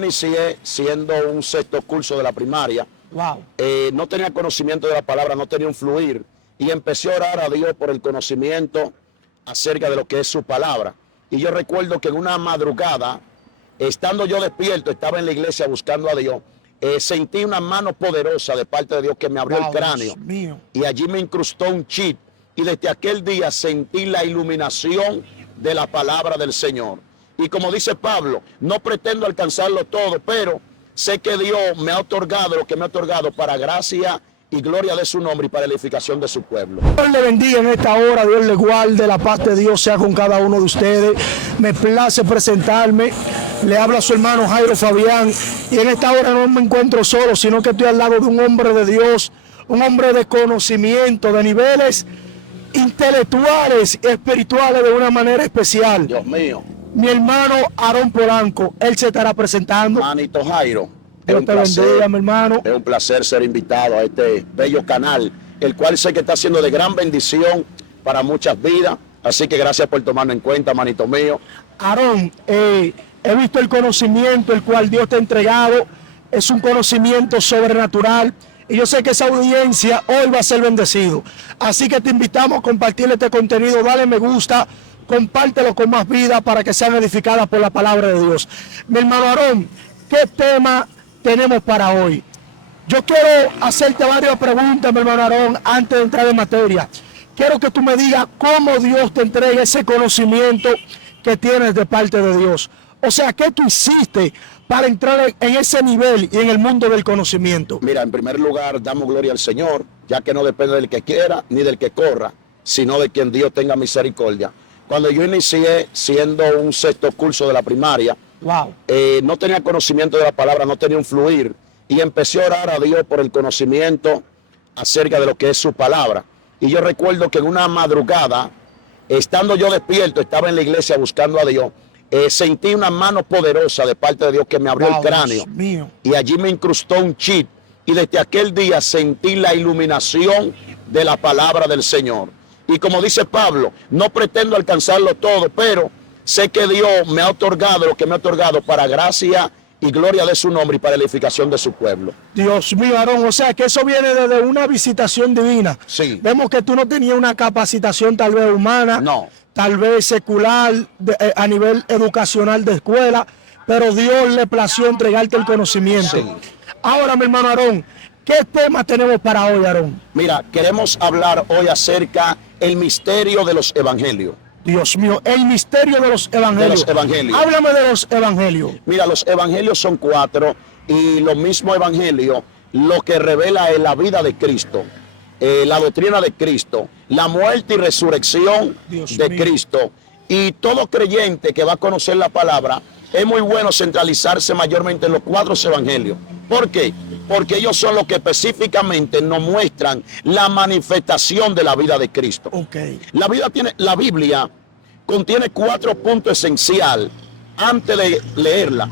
inicié siendo un sexto curso de la primaria. Wow. No tenía conocimiento de la palabra, no tenía un fluir. Y empecé a orar a Dios por el conocimiento acerca de lo que es su palabra. Y yo recuerdo que en una madrugada, estando yo despierto, estaba en la iglesia buscando a Dios, sentí una mano poderosa de parte de Dios que me abrió el cráneo. Dios mío. Y allí me incrustó un chip. Y desde aquel día sentí la iluminación de la palabra del Señor. Y como dice Pablo, no pretendo alcanzarlo todo, pero sé que Dios me ha otorgado lo que me ha otorgado para gracia y gloria de su nombre y para edificación de su pueblo. Dios le bendiga en esta hora, Dios le guarde, la paz de Dios sea con cada uno de ustedes. Me place presentarme, le habla a su hermano Jairo Fabián, y en esta hora no me encuentro solo, sino que estoy al lado de un hombre de Dios, un hombre de conocimiento, de niveles intelectuales y espirituales de una manera especial. Dios mío. Mi hermano Aarón Polanco, él se estará presentando. Manito Jairo, Dios te bendiga, mi hermano. Es un placer ser invitado a este bello canal, el cual sé que está siendo de gran bendición para muchas vidas. Así que gracias por tomarlo en cuenta, manito mío. Aarón, he visto el conocimiento el cual Dios te ha entregado. Es un conocimiento sobrenatural. Y yo sé que esa audiencia hoy va a ser bendecido. Así que te invitamos a compartir este contenido. Dale me gusta, compártelo con más vida para que sean edificadas por la palabra de Dios. Mi hermano Aarón, ¿qué tema tenemos para hoy? Yo quiero hacerte varias preguntas, mi hermano Aarón, antes de entrar en materia. Quiero que tú me digas cómo Dios te entrega ese conocimiento que tienes de parte de Dios. O sea, ¿qué tú hiciste para entrar en ese nivel y en el mundo del conocimiento? Mira, en primer lugar, damos gloria al Señor, ya que no depende del que quiera ni del que corra, sino de quien Dios tenga misericordia. Cuando yo inicié siendo un sexto curso de la primaria, wow, no tenía conocimiento de la palabra, no tenía un fluir, y empecé a orar a Dios por el conocimiento acerca de lo que es su palabra. Y yo recuerdo que en una madrugada, estando yo despierto, estaba en la iglesia buscando a Dios, sentí una mano poderosa de parte de Dios que me abrió el cráneo. Dios mío. Y allí me incrustó un chip. Y desde aquel día sentí la iluminación de la palabra del Señor. Y como dice Pablo, no pretendo alcanzarlo todo, pero sé que Dios me ha otorgado lo que me ha otorgado para gracia y gloria de su nombre y para edificación de su pueblo. Dios mío, Aarón, o sea que eso viene desde una visitación divina. Sí. Vemos que tú no tenías una capacitación tal vez humana, No. tal vez secular, a nivel educacional de escuela, pero Dios le plació entregarte el conocimiento. Sí. Ahora, mi hermano Aarón, ¿qué tema tenemos para hoy, Aarón? Mira, queremos hablar hoy acerca del misterio de los evangelios. Dios mío, el misterio de los evangelios. De los evangelios. Háblame de los evangelios. Mira, los evangelios son 4 y los mismos evangelios lo que revela es la vida de Cristo, la doctrina de Cristo, la muerte y resurrección Dios de mío. Cristo. Y todo creyente que va a conocer la palabra, es muy bueno centralizarse mayormente en los 4 evangelios. ¿Por qué? Porque ellos son los que específicamente nos muestran la manifestación de la vida de Cristo. Okay. La Biblia contiene 4 puntos esenciales antes de leerla.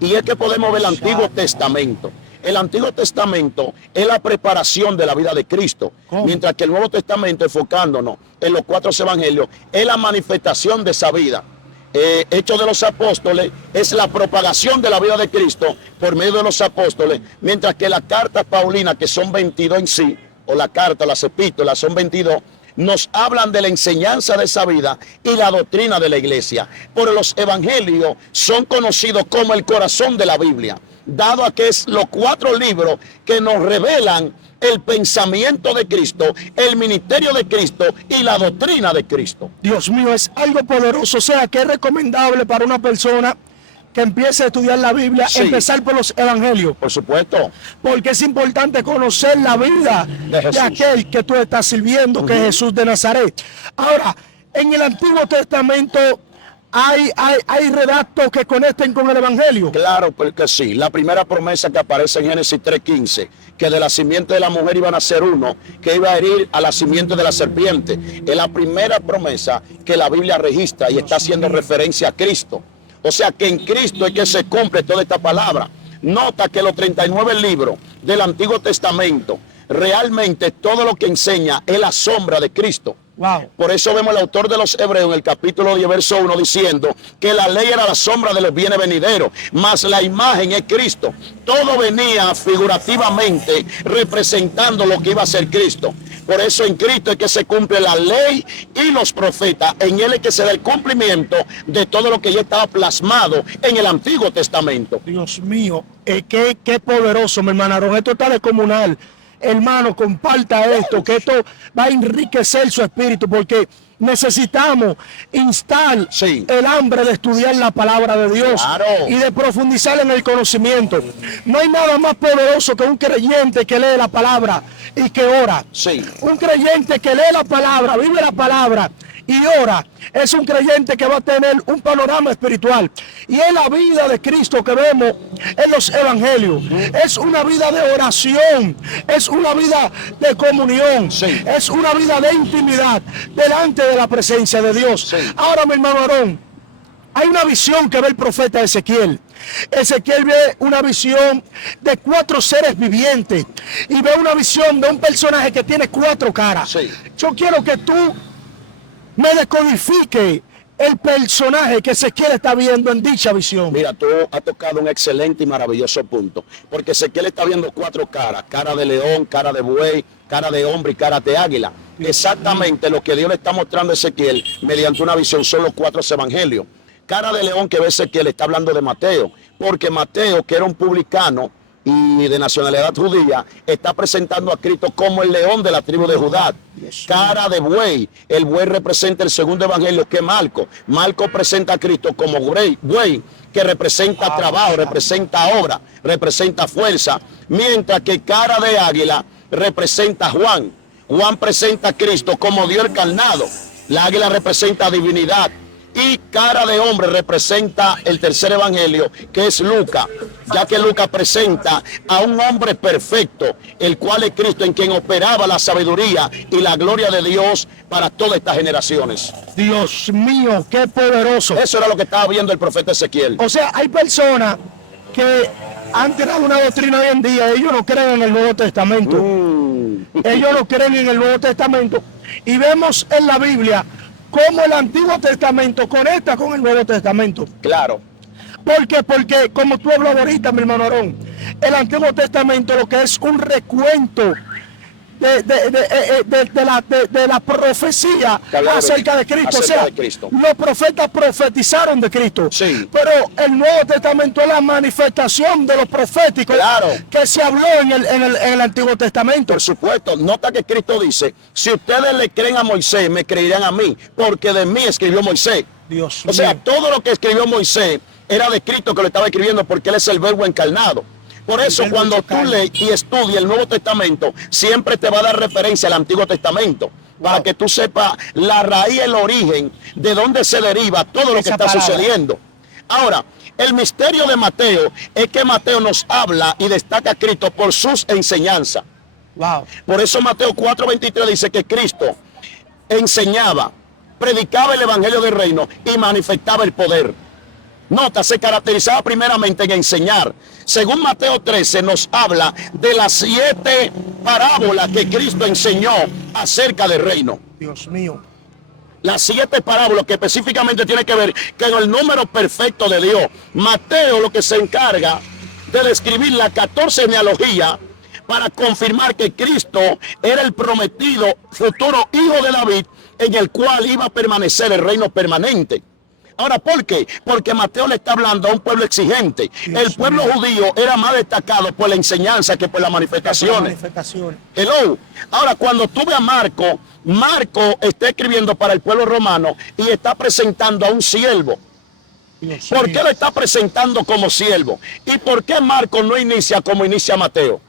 Y es que podemos ver el Antiguo Testamento. El Antiguo Testamento es la preparación de la vida de Cristo. ¿Cómo? Mientras que el Nuevo Testamento, enfocándonos en los 4 evangelios, es la manifestación de esa vida. Hechos de los Apóstoles es la propagación de la vida de Cristo por medio de los apóstoles, mientras que las cartas paulinas, que son 22 en sí, o la carta, las epístolas son 22, nos hablan de la enseñanza de esa vida y la doctrina de la iglesia. Por los evangelios son conocidos como el corazón de la Biblia, dado a que es los 4 libros que nos revelan el pensamiento de Cristo, el ministerio de Cristo y la doctrina de Cristo. Dios mío, es algo poderoso. O sea, que es recomendable para una persona que empiece a estudiar la Biblia, Sí. empezar por los evangelios. Por supuesto. Porque es importante conocer la vida De Jesús. aquel que tú estás sirviendo, que es Jesús de Nazaret. Ahora, en el Antiguo Testamento hay redactos que conecten con el evangelio. Claro, porque sí. La primera promesa que aparece en Génesis 3:15, que de la simiente de la mujer iban a ser uno, que iba a herir a la simiente de la serpiente, es la primera promesa que la Biblia registra y está haciendo referencia a Cristo. O sea que en Cristo es que se cumple toda esta palabra. Nota que los 39 libros del Antiguo Testamento, realmente todo lo que enseña es la sombra de Cristo. Wow. Por eso vemos el autor de los Hebreos en el capítulo 10, verso 1, diciendo que la ley era la sombra de los bienes venideros, mas la imagen es Cristo. Todo venía figurativamente representando lo que iba a ser Cristo. Por eso en Cristo es que se cumple la ley y los profetas. En Él es que se da el cumplimiento de todo lo que ya estaba plasmado en el Antiguo Testamento. Dios mío, qué poderoso, mi hermano Aarón. Esto está descomunal. Hermano, comparta esto, que esto va a enriquecer su espíritu, porque necesitamos instar el hambre de estudiar la palabra de Dios y de profundizar en el conocimiento. No hay nada más poderoso que un creyente que lee la palabra y que ora. Un creyente que lee la palabra, vive la palabra y ora, es un creyente que va a tener un panorama espiritual. Y es la vida de Cristo que vemos en los evangelios. Es una vida de oración, es una vida de comunión, es una vida de intimidad delante de la presencia de Dios. Ahora, mi hermano Aarón, hay una visión que ve el profeta Ezequiel. Ezequiel ve una visión de 4 seres vivientes y ve una visión de un personaje que tiene 4 caras. Yo quiero que tú me decodifique el personaje que Ezequiel está viendo en dicha visión. Mira, tú has tocado un excelente y maravilloso punto, porque Ezequiel está viendo 4 caras: cara de león, cara de buey, cara de hombre y cara de águila. Exactamente lo que Dios le está mostrando a Ezequiel mediante una visión son los 4 evangelios. Cara de león que ve Ezequiel está hablando de Mateo, porque Mateo, que era un publicano y de nacionalidad judía, está presentando a Cristo como el león de la tribu de Judá. Cara de buey, el buey representa el segundo evangelio, que es Marco. Marco presenta a Cristo como buey, que representa trabajo, representa obra, representa fuerza, mientras que cara de águila representa a Juan. Juan presenta a Cristo como Dios encarnado. La águila representa divinidad. Y cara de hombre representa el tercer evangelio, que es Lucas, ya que Lucas presenta a un hombre perfecto, el cual es Cristo, en quien operaba la sabiduría y la gloria de Dios para todas estas generaciones. Dios mío, qué poderoso. Eso era lo que estaba viendo el profeta Ezequiel. O sea, hay personas que han tirado una doctrina hoy en día. Ellos no creen en el Nuevo Testamento. Ellos no creen en el Nuevo Testamento. Y vemos en la Biblia cómo el Antiguo Testamento conecta con el Nuevo Testamento. Claro. ¿Por qué? Porque, como tú hablas ahorita, mi hermano Aarón, el Antiguo Testamento lo que es un recuento de la profecía acerca de Cristo. O sea, los profetas profetizaron de Cristo. Pero el Nuevo Testamento es la manifestación de los proféticos que se habló en el Antiguo Testamento. Por supuesto. Nota que Cristo dice: si ustedes le creen a Moisés, me creerán a mí, porque de mí escribió Moisés. Dios mío. O sea, todo lo que escribió Moisés era de Cristo, que lo estaba escribiendo, porque él es el verbo encarnado. Por eso cuando tú lees y estudias el Nuevo Testamento, siempre te va a dar referencia al Antiguo Testamento, para que tú sepas la raíz, el origen, de dónde se deriva todo lo que está sucediendo. Ahora, el misterio de Mateo es que Mateo nos habla y destaca a Cristo por sus enseñanzas. Por eso Mateo 4:23 dice que Cristo enseñaba, predicaba el evangelio del reino y manifestaba el poder. Nota, se caracterizaba primeramente en enseñar. Según Mateo 13 nos habla de las 7 parábolas que Cristo enseñó acerca del reino. Dios mío. Las 7 parábolas que específicamente tienen que ver con el número perfecto de Dios. Mateo lo que se encarga de describir la 14 genealogía para confirmar que Cristo era el prometido futuro hijo de David, en el cual iba a permanecer el reino permanente. Ahora, ¿por qué? Porque Mateo le está hablando a un pueblo exigente. El pueblo judío era más destacado por la enseñanza que por las manifestaciones. Hello. Ahora, cuando tú ves a Marco, Marco está escribiendo para el pueblo romano y está presentando a un siervo. ¿Por qué lo está presentando como siervo? ¿Y por qué Marco no inicia como inicia Mateo?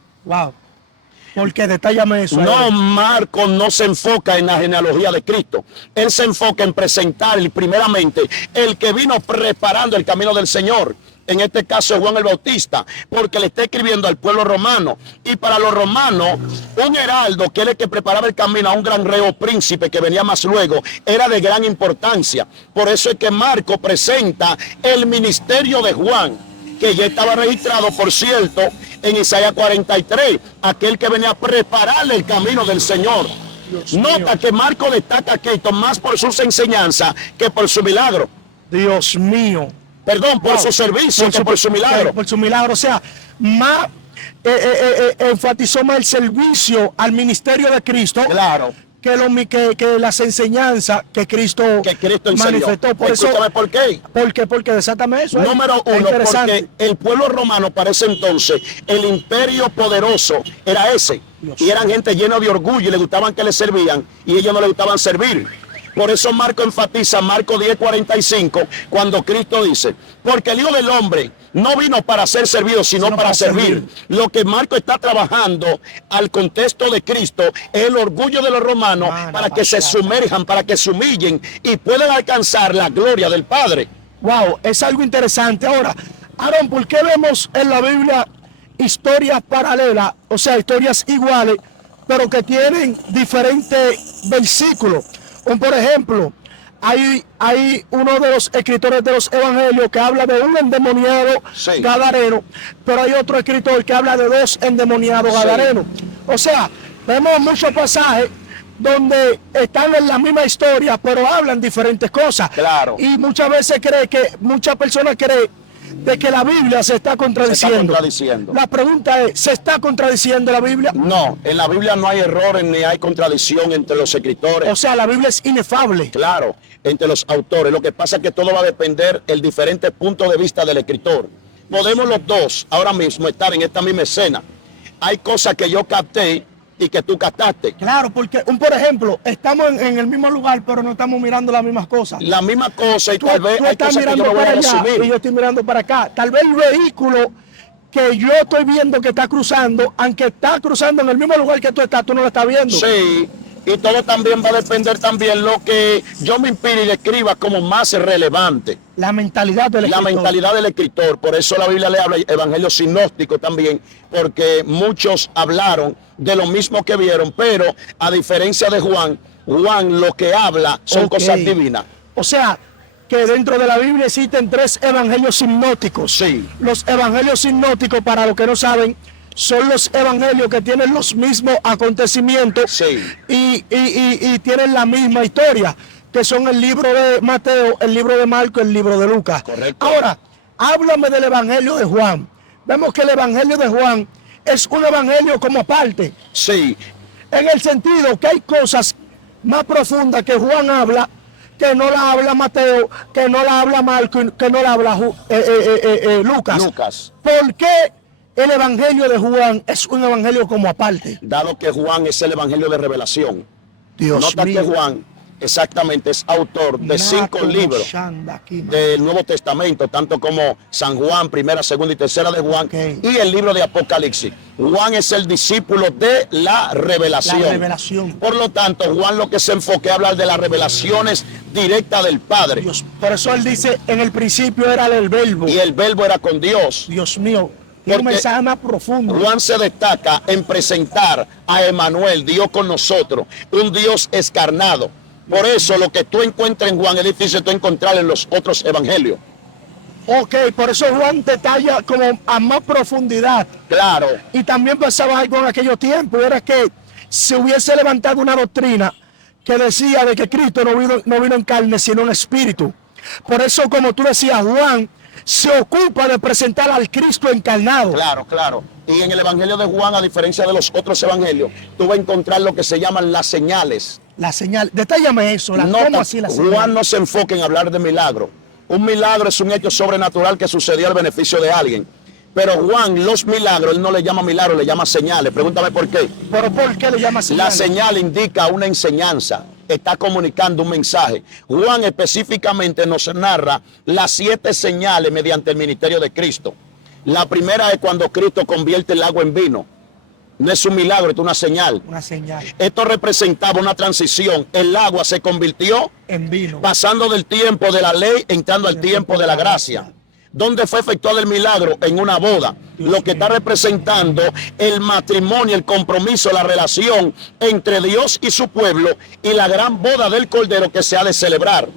Porque detállame eso. No, Marco no se enfoca en la genealogía de Cristo. Él se enfoca en presentar primeramente el que vino preparando el camino del Señor. En este caso es Juan el Bautista, porque le está escribiendo al pueblo romano. Y para los romanos, un heraldo, que era el que preparaba el camino a un gran rey o príncipe que venía más luego, era de gran importancia. Por eso es que Marco presenta el ministerio de Juan, que ya estaba registrado, por cierto, en Isaías 43, aquel que venía a prepararle el camino del Señor. Dios Nota mío. que Marco destaca a Cristo más por sus enseñanzas que por su milagro. Dios mío. Perdón, por Wow. su servicio que por su milagro. Por su milagro. O sea, más enfatizó más el servicio al ministerio de Cristo Claro, que las enseñanzas que Cristo enseñó. manifestó. Por eso, Escúchame por qué. porque desátame eso. Número Es uno, interesante. porque el pueblo romano para ese entonces, el imperio poderoso era ese. Dios. Y eran gente llena de orgullo y le gustaban que le servían y ellos no le gustaban servir. Por eso Marco enfatiza, Marco 10:45, cuando Cristo dice, porque el Hijo del Hombre no vino para ser servido, sino para servir. Lo que Marco está trabajando al contexto de Cristo es el orgullo de los romanos para que se sumerjan, para que se humillen y puedan alcanzar la gloria del Padre. Wow, es algo interesante. Ahora, Aaron, ¿por qué vemos en la Biblia historias paralelas, o sea, historias iguales, pero que tienen diferentes versículos? Por ejemplo, hay uno de los escritores de los evangelios que habla de un endemoniado Sí. gadareno, pero hay otro escritor que habla de dos endemoniados Sí. gadarenos. O sea, vemos muchos pasajes donde están en la misma historia, pero hablan diferentes cosas. Claro. Y muchas veces muchas personas creen de que la Biblia se está contradiciendo. contradiciendo. La pregunta es, ¿se está contradiciendo la Biblia? No, en la Biblia no hay errores ni hay contradicción entre los escritores. O sea, la Biblia es inefable. Claro, entre los autores. Lo que pasa es que todo va a depender del diferente punto de vista del escritor. Podemos los dos ahora mismo estar en esta misma escena. Hay cosas que yo capté y que tú captaste. Claro, porque, por ejemplo, estamos en el mismo lugar, pero no estamos mirando las mismas cosas. La misma cosa y Tú, tal vez tú hay estás cosas que yo mirando me voy para a allá resumir. y yo estoy mirando para acá. Tal vez el vehículo que yo estoy viendo que está cruzando, aunque está cruzando en el mismo lugar que tú estás, tú no lo estás viendo. Sí, y todo también va a depender también lo que yo me inspire y describa como más relevante. La mentalidad del La escritor. mentalidad del escritor, por eso la Biblia le habla evangelio sinóptico también, porque muchos hablaron de lo mismo que vieron, pero a diferencia de Juan, Juan lo que habla son Ok. cosas divinas. O sea, que dentro de la Biblia existen 3 evangelios sinópticos. Sí. Los evangelios sinópticos, para los que no saben, son los evangelios que tienen los mismos acontecimientos Sí. y tienen la misma historia, que son el libro de Mateo, el libro de Marco, el libro de Lucas. Correcto. Ahora, háblame del evangelio de Juan. Vemos que el evangelio de Juan es un evangelio como aparte, Sí, en el sentido que hay cosas más profundas que Juan habla, que no la habla Mateo, que no la habla Marco, que no la habla Lucas. Lucas. ¿Por qué el evangelio de Juan es un evangelio como aparte? Dado que Juan es el evangelio de revelación. Dios Nota mío. que Juan exactamente es autor de 5 libros del Nuevo Testamento, tanto como San Juan, primera, segunda y tercera de Juan, Ok. y el libro de Apocalipsis. Juan es el discípulo de la revelación. La revelación. Por lo tanto, Juan lo que se enfoca es hablar de las revelaciones directas del Padre. Dios, por eso él dice, en el principio era el verbo. Y el verbo era con Dios. Dios mío, tiene un Porque mensaje más profundo. Juan se destaca en presentar a Emanuel, Dios con nosotros, un Dios escarnado. Por eso lo que tú encuentras en Juan es difícil tú encontrar en los otros evangelios. Ok, por eso Juan detalla como a más profundidad. Claro, Y también pasaba algo en aquellos tiempos, era que se hubiese levantado una doctrina que decía de que Cristo no vino en carne, sino en espíritu. Por eso, como tú decías, Juan se ocupa de presentar al Cristo encarnado. claro, claro. Y en el evangelio de Juan, a diferencia de los otros evangelios, tú vas a encontrar lo que se llaman las señales. La señal, detállame eso, Nota, ¿cómo así la señal? Juan no se enfoca en hablar de milagro. Un milagro es un hecho sobrenatural que sucedió al beneficio de alguien. Pero Juan, los milagros, él no le llama milagros, le llama señales. Pregúntame por qué. ¿Pero por qué le llama señal? La señal indica una enseñanza, está comunicando un mensaje. Juan específicamente nos narra las 7 señales mediante el ministerio de Cristo. La primera es cuando Cristo convierte el agua en vino. No es un milagro, es una señal. Una señal Esto representaba una transición. El agua se convirtió en vino. pasando del tiempo de la ley, entrando al tiempo de la gracia. ¿Dónde fue efectuado el milagro? En una boda. Lo que está representando el matrimonio, el compromiso, la relación entre Dios y su pueblo y la gran boda del Cordero que se ha de celebrar.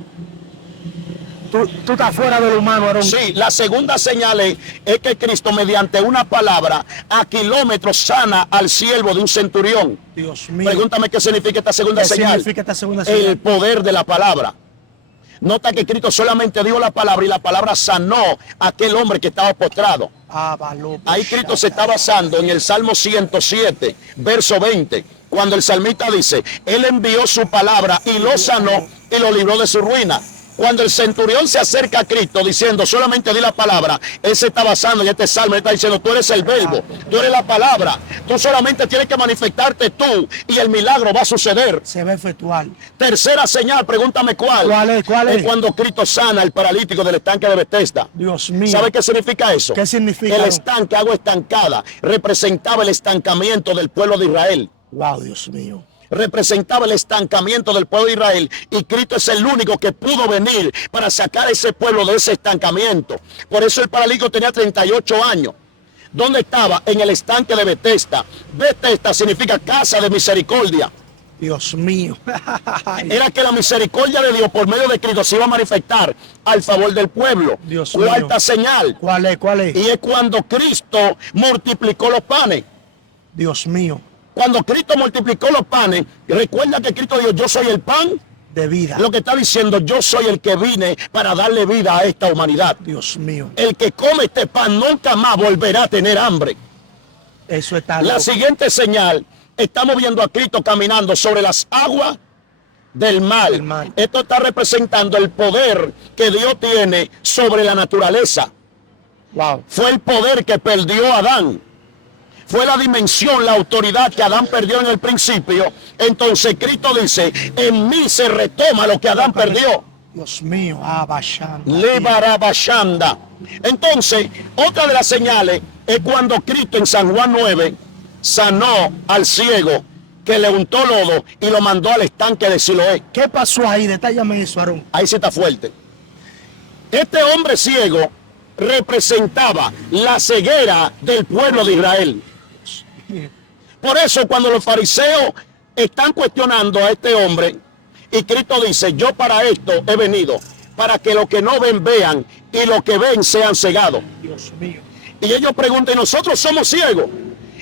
Tú estás fuera del humano, Aarón. Sí, la segunda señal es que Cristo mediante una palabra a kilómetros sana al siervo de un centurión. Dios mío. Pregúntame qué significa esta segunda ¿Qué señal. significa esta segunda señal? El poder de la palabra. Nota que Cristo solamente dijo la palabra y la palabra sanó a aquel hombre que estaba postrado. Ahí Cristo se está basando en el Salmo 107, verso 20, cuando el salmista dice, Él envió su palabra y lo sanó y lo libró de su ruina. Cuando el centurión se acerca a Cristo diciendo, solamente di la palabra, él se está basando en este salmo, él está diciendo, tú eres el verbo, tú eres la palabra, tú solamente tienes que manifestarte tú y el milagro va a suceder. Se va a efectuar. Tercera señal, pregúntame cuál. ¿Cuál es? Es cuando Cristo sana al paralítico del estanque de Bethesda. Dios mío. ¿Sabe qué significa eso? ¿Qué significa? El estanque, agua estancada, representaba el estancamiento del pueblo de Israel. Wow, Dios mío. Representaba el estancamiento del pueblo de Israel y Cristo es el único que pudo venir para sacar a ese pueblo de ese estancamiento. Por eso el paralítico tenía 38 años. ¿Dónde estaba? En el estanque de Bethesda. Bethesda significa casa de misericordia. Dios mío. Era que la misericordia de Dios por medio de Cristo se iba a manifestar al favor del pueblo. Dios mío. Cuarta señal. ¿Cuál es? Y es cuando Cristo multiplicó los panes. Dios mío. Cuando Cristo multiplicó los panes, recuerda que Cristo dijo, yo soy el pan de vida. Lo que está diciendo, yo soy el que vine para darle vida a esta humanidad. Dios mío. El que come este pan nunca más volverá a tener hambre. Eso está La loco. siguiente señal, estamos viendo a Cristo caminando sobre las aguas del mar. Esto está representando el poder que Dios tiene sobre la naturaleza. Wow. Fue el poder que perdió Adán. Fue la dimensión, la autoridad que Adán perdió en el principio. Entonces Cristo dice, en mí se retoma lo que Adán perdió. Dios mío, Lebarabashanda. Entonces, otra de las señales es cuando Cristo en San Juan 9 sanó al ciego que le untó lodo y lo mandó al estanque de Siloé. ¿Qué pasó ahí? Detállame eso, Aarón. Ahí sí está fuerte. Este hombre ciego representaba la ceguera del pueblo de Israel. Por eso cuando los fariseos están cuestionando a este hombre y Cristo dice, yo para esto he venido, para que los que no ven vean y los que ven sean cegados. Dios mío. Y ellos preguntan, ¿nosotros somos ciegos?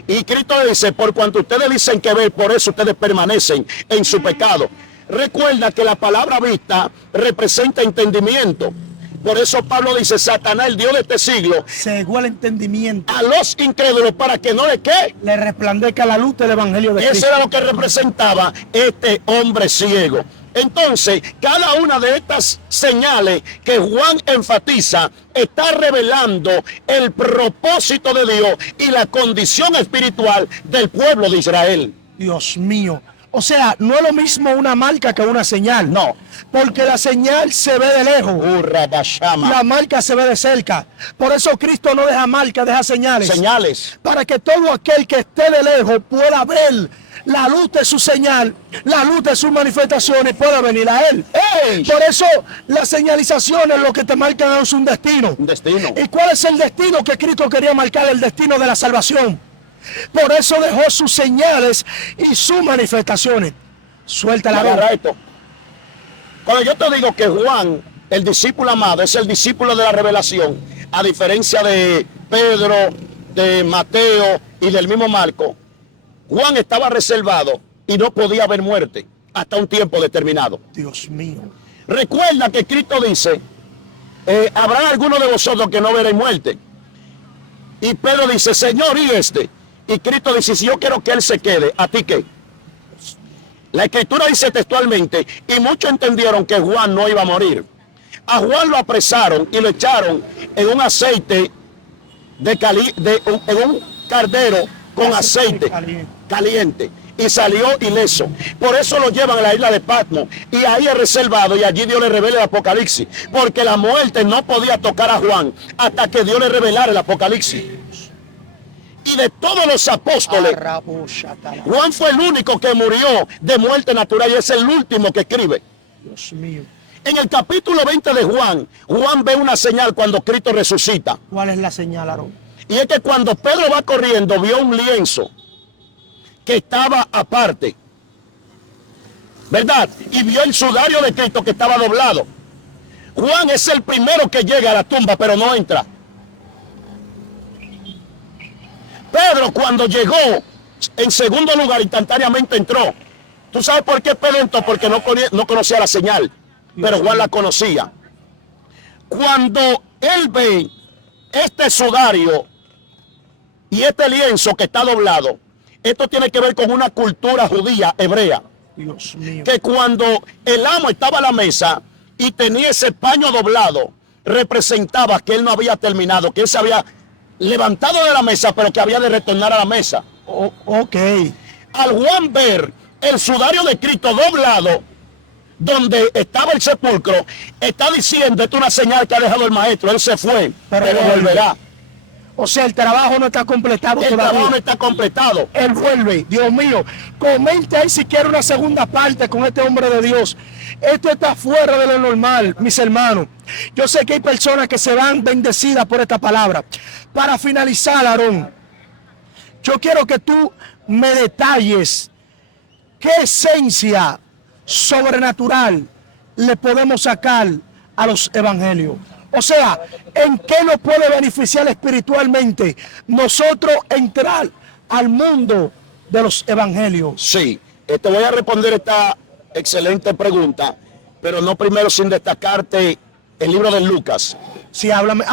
Y Cristo le dice, por cuanto ustedes dicen que ven, por eso ustedes permanecen en su pecado. Recuerda que la palabra vista representa entendimiento. Por eso Pablo dice, Satanás, el Dios de este siglo, cegó el entendimiento a los incrédulos para que no le resplandezca la luz del evangelio de Cristo. Eso era lo que representaba este hombre ciego. Entonces, cada una de estas señales que Juan enfatiza está revelando el propósito de Dios y la condición espiritual del pueblo de Israel. Dios mío. O sea, no es lo mismo una marca que una señal. No. Porque la señal se ve de lejos. La marca se ve de cerca. Por eso Cristo no deja marca, deja señales. Señales. Para que todo aquel que esté de lejos pueda ver la luz de su señal, la luz de sus manifestaciones, pueda venir a Él. ¡Ey! Por eso las señalizaciones lo que te marcan es un destino. Un destino. ¿Y cuál es el destino que Cristo quería marcar? El destino de la salvación. Por eso dejó sus señales y sus manifestaciones. Suelta la Agarra esto. Cuando yo te digo que Juan, el discípulo amado, es el discípulo de la revelación, a diferencia de Pedro, de Mateo y del mismo Marco, Juan estaba reservado y no podía haber muerte hasta un tiempo determinado. Dios mío. Recuerda que Cristo dice, habrá algunos de vosotros que no veréis muerte. Y Pedro dice, Señor, ¿y este? Y Cristo dice, si yo quiero que él se quede, ¿a ti qué? La Escritura dice textualmente, y muchos entendieron que Juan no iba a morir. A Juan lo apresaron y lo echaron en un aceite en un caldero con aceite caliente. Y salió ileso. Por eso lo llevan a la isla de Patmos. Y ahí es reservado y allí Dios le revela el Apocalipsis. Porque la muerte no podía tocar a Juan hasta que Dios le revelara el Apocalipsis. Y de todos los apóstoles, Juan fue el único que murió de muerte natural y es el último que escribe. Dios mío. En el capítulo 20 de Juan, Juan ve una señal cuando Cristo resucita. ¿Cuál es la señal, Aarón? Y es que cuando Pedro va corriendo, vio un lienzo que estaba aparte, ¿verdad? Y vio el sudario de Cristo que estaba doblado. Juan es el primero que llega a la tumba, pero no entra. Pedro, cuando llegó en segundo lugar, instantáneamente entró. ¿Tú sabes por qué Pedro entró? Porque no conocía la señal, pero Juan la conocía. Cuando él ve este sudario y este lienzo que está doblado, esto tiene que ver con una cultura judía, hebrea. Dios mío. Que cuando el amo estaba a la mesa y tenía ese paño doblado, representaba que él no había terminado, que él se había levantado de la mesa, pero que había de retornar a la mesa. Ok. Al Juan ver el sudario de Cristo doblado, donde estaba el sepulcro, está diciendo, esto es una señal que ha dejado el maestro, él se fue, pero volverá. O sea, el trabajo no está completado El todavía. trabajo no está completado. Él vuelve. Dios mío, comente ahí si quiere una segunda parte con este hombre de Dios. Esto está fuera de lo normal, mis hermanos. Yo sé que hay personas que se van bendecidas por esta palabra. Para finalizar, Aarón, yo quiero que tú me detalles qué esencia sobrenatural le podemos sacar a los evangelios. O sea, ¿en qué nos puede beneficiar espiritualmente nosotros entrar al mundo de los evangelios? Sí, te voy a responder esta excelente pregunta, pero no primero sin destacarte el libro de Lucas. Sí, háblame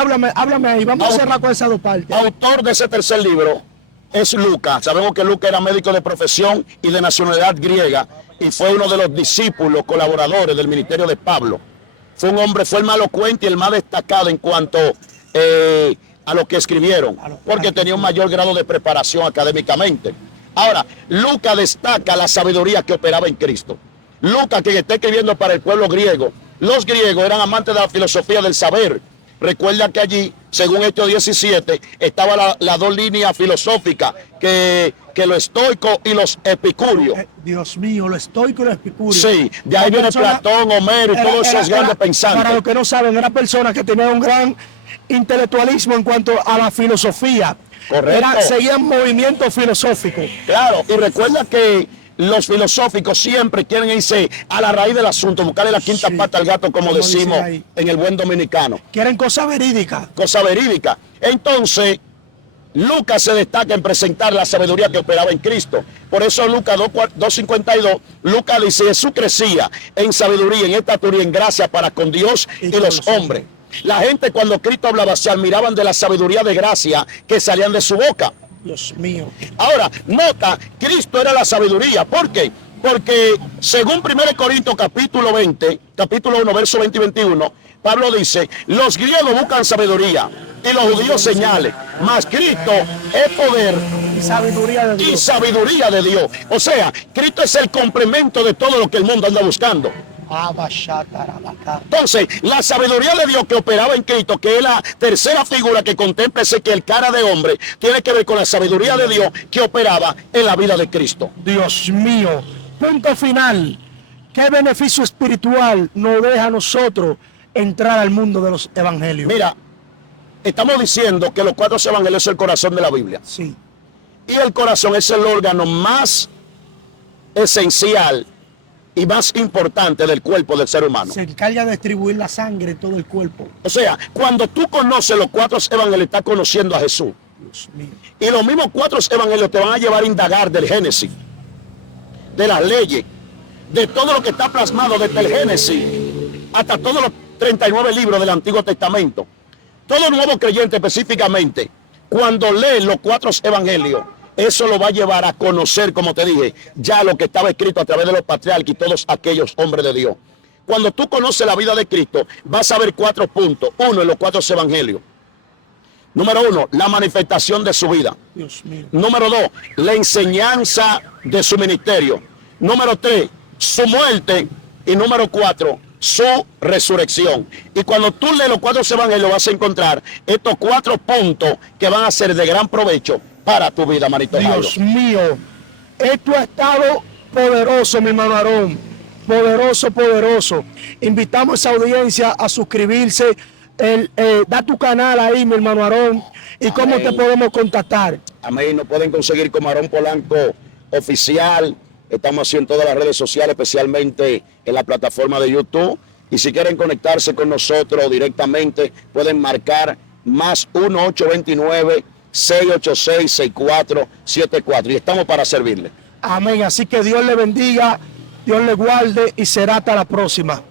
ahí. Vamos a cerrar con esas dos partes. Autor de ese tercer libro es Lucas. Sabemos que Lucas era médico de profesión y de nacionalidad griega y fue uno de los discípulos, colaboradores del ministerio de Pablo. Fue un hombre, fue el más elocuente y el más destacado en cuanto a lo que escribieron, porque tenía un mayor grado de preparación académicamente. Ahora, Lucas destaca la sabiduría que operaba en Cristo. Lucas, quien está escribiendo para el pueblo griego, los griegos eran amantes de la filosofía del saber. Recuerda que allí, según Hechos 17, estaban las dos líneas filosóficas, que los estoicos y los epicúreos. Dios mío, lo estoico y lo epicúreo. Sí, de ahí viene Platón, Homero y todos esos grandes pensantes. Para los que no saben, era persona que tenía un gran intelectualismo en cuanto a la filosofía. Correcto. Seguían movimientos filosóficos. Claro, y recuerda que los filosóficos siempre quieren irse a la raíz del asunto, buscarle la quinta pata al gato, como decimos en el buen dominicano. Quieren cosas verídicas. Cosa verídica. Entonces, Lucas se destaca en presentar la sabiduría que operaba en Cristo. Por eso Lucas 2:52, Lucas dice, Jesús crecía en sabiduría, en estatura y en gracia para con Dios y los hombres. La gente cuando Cristo hablaba se admiraban de la sabiduría de gracia que salían de su boca. Dios mío. Ahora, nota, Cristo era la sabiduría. ¿Por qué? Porque según 1 Corintios capítulo 20, capítulo 1, verso 20 y 21, Pablo dice, los griegos buscan sabiduría y los judíos señales, mas Cristo es poder y sabiduría de Dios. Y sabiduría de Dios. O sea, Cristo es el complemento de todo lo que el mundo anda buscando. Entonces, la sabiduría de Dios que operaba en Cristo, que es la tercera figura que contempla ese que el cara de hombre, tiene que ver con la sabiduría de Dios que operaba en la vida de Cristo. Dios mío. Punto final. ¿Qué beneficio espiritual nos deja a nosotros entrar al mundo de los evangelios? Mira, estamos diciendo que los 4 evangelios es el corazón de la Biblia. Sí. Y el corazón es el órgano más esencial y más importante del cuerpo del ser humano. Se encarga de distribuir la sangre en todo el cuerpo. O sea, cuando tú conoces los 4 evangelios, estás conociendo a Jesús. Dios mío. Y los mismos 4 evangelios te van a llevar a indagar del Génesis, de las leyes, de todo lo que está plasmado desde el Génesis hasta todos los 39 libros del Antiguo Testamento. Todo nuevo creyente específicamente, cuando lee los 4 evangelios, eso lo va a llevar a conocer, como te dije, ya lo que estaba escrito a través de los patriarcas y todos aquellos hombres de Dios. Cuando tú conoces la vida de Cristo, vas a ver 4 puntos. Uno, en los 4 evangelios. Número 1, la manifestación de su vida. Dios mío. Número 2, la enseñanza de su ministerio. Número 3, su muerte. Y número 4, su resurrección. Y cuando tú lees los 4 evangelios vas a encontrar estos 4 puntos que van a ser de gran provecho para tu vida, manito. Dios mío, esto ha estado poderoso, mi hermano Aarón. Poderoso, poderoso. Invitamos a esa audiencia a suscribirse. Da tu canal ahí, mi hermano Aarón. ¿Y cómo Amén. te podemos contactar? Amén. Nos pueden conseguir como Aarón Polanco Oficial. Estamos así en todas las redes sociales, especialmente en la plataforma de YouTube. Y si quieren conectarse con nosotros directamente, pueden marcar más 1-829-686-6474. Y estamos para servirle. Amén. Así que Dios le bendiga, Dios le guarde y será hasta la próxima.